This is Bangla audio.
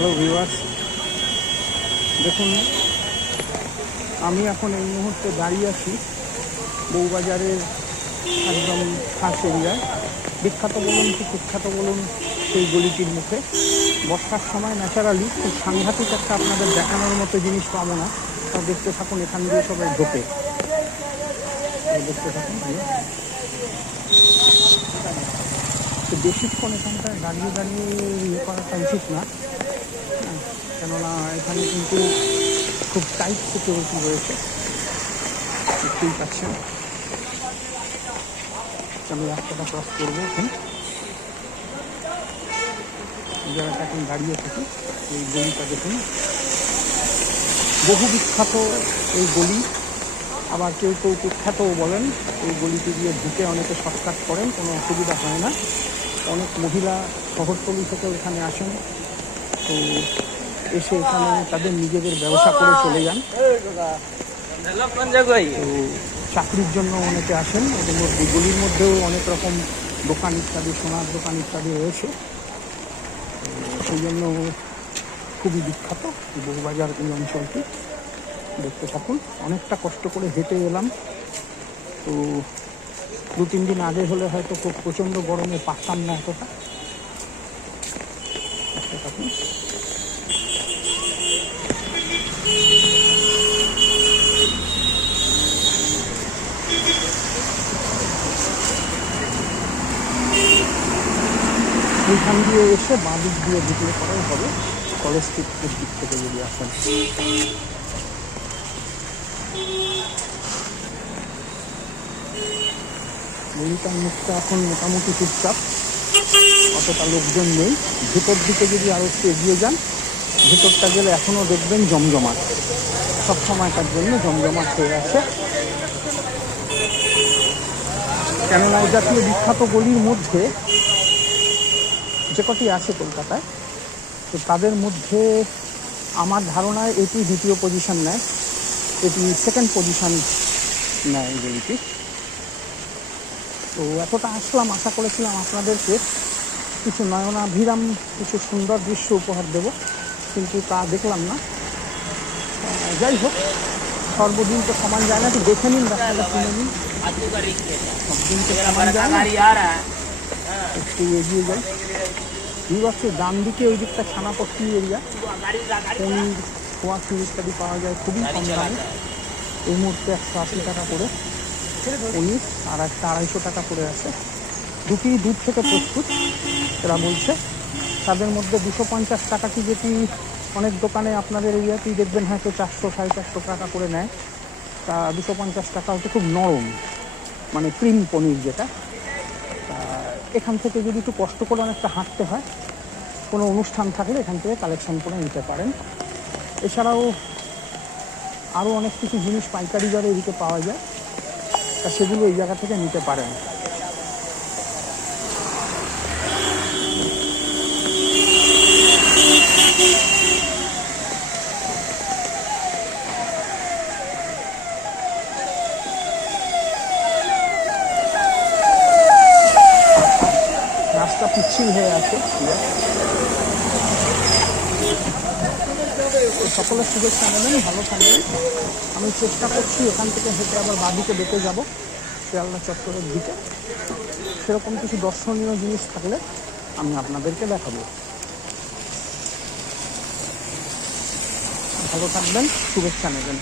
হ্যালো ভিউয়ার্স দেখুন, আমি এখন এই মুহূর্তে দাঁড়িয়ে আছি বউবাজারের একদম খাস এরিয়ায়। বিখ্যাত বলুন কি কুখ্যাত বলুন, সেই গলিটির মুখে। বর্ষার সময় ন্যাচারালি খুব সাংঘাতিক একটা আপনাদের দেখানোর মতো জিনিস পাবো না। তা দেখতে থাকুন, এখান দিয়ে সবাই ঢোকে দেখতে থাকুন বেশিক্ষণ এখানটায় দাঁড়িয়ে দাঁড়িয়ে ইয়ে করাটা উচিত না। কেননা এখানে কিন্তু খুব টাইট সিকিউরিটি রয়েছে। দেখতেই পাচ্ছেন। আমি রাস্তাটা ক্রস করব এখন। জায়গাটা এখন দাঁড়িয়ে থাকি। এই গলিটা দেখুন। বহু বিখ্যাত এই গলি। আবার কেউ কেউ কুখ্যাতও বলেন, এই গলিতে গিয়ে ঢুকে অনেকে শর্টকাট করেন, কোনো অসুবিধা হয় না। অনেক মহিলা শহরতলি থেকেও এখানে আসেন। তো এসে এখানে তাদের নিজেদের ব্যবসা করে চলে যান। তো চাকরির জন্য অনেকে আসেন মধ্যে গলির মধ্যেও অনেক রকম দোকান ইত্যাদি সোনার দোকান ইত্যাদি রয়েছে। তো সেই জন্য খুবই বিখ্যাত বহুবাজার এই অঞ্চলটি। দেখতে থাকুন অনেকটা কষ্ট করে হেঁটে এলাম। তো দু তিন দিন আগে হলে হয়তো খুব প্রচণ্ড গরমে পারতাম না এতটা দেখতে থাকুন এইখান দিয়ে এসে বাঁ দিক দিয়ে ঢুকলে পরেই হবে কলেজ স্ট্রিট দিক থেকে যদি আসেন। গলিটার মুখটা এখন মোটামুটি চুপচাপ, অতটা লোকজন নেই। ভেতর দিকে যদি আরও একটু এগিয়ে যান, ভেতরটা গেলে এখনও দেখবেন জমজমাট। সব সময়টার জন্য জমজমাট হয়ে আছে। কেননা এই জাতীয় বিখ্যাত গলির মধ্যে যে কটি আছে কলকাতায়, তো তাদের মধ্যে আমার ধারণায় এটি দ্বিতীয় পজিশন নেয়, এটি সেকেন্ড পজিশন নেয় গলিটি তো এতটা আসলাম, আশা করেছিলাম আপনাদেরকে কিছু নয়নাভিরাম, কিছু সুন্দর দৃশ্য উপহার দেব, কিন্তু তা দেখলাম না। যাই হোক, সর্বদিন তো সমান যায় না, একটু দেখে নিন রাস্তাটা শুনে নিন। সবদিন তো সমান যায় না। একটু এগিয়ে যাই। বিভক্ত ডান দিকে ওই দিকটা ছানাপট্টি এরিয়া পনির খোয়াশি ইত্যাদি পাওয়া যায় খুবই কম দামে। এই মুহূর্তে একশো আশি টাকা করে পনির, আর একটা আড়াইশো টাকা করে আছে। দুটি দুধ থেকে প্রস্তুত, এরা বলছে। তাদের মধ্যে দুশো পঞ্চাশ টাকা কি যেটি অনেক দোকানে আপনাদের এরিয়াতেই দেখবেন হ্যাঁ হয়তো চারশো, সাড়ে চারশো টাকা করে নেয়। তা দুশো পঞ্চাশ টাকা হচ্ছে খুব নরম মানে ক্রিম পনির যেটা। এখান থেকে যদি একটু কষ্ট করে অনেকটা হাঁটতে হয়, কোনো অনুষ্ঠান থাকলে এখান থেকে কালেকশন করে নিতে পারেন। এছাড়াও আরও অনেক কিছু জিনিস পাইকারি দরে এদিকে পাওয়া যায়, তা সেগুলো এই জায়গা থেকে নিতে পারেন। রাস্তা হয়ে আছে সকলের শুভেচ্ছা নেবেন ভালো থাকবেন। আমি চেষ্টা করছি এখান থেকে হেঁটে আবার বাদিকে বেঁকে যাব, শিয়ালদা চত্বরের দিকে। সেরকম কিছু দর্শনীয় জিনিস থাকলে আমি আপনাদেরকে দেখাবো। ভালো থাকবেন, শুভেচ্ছা নেবেন।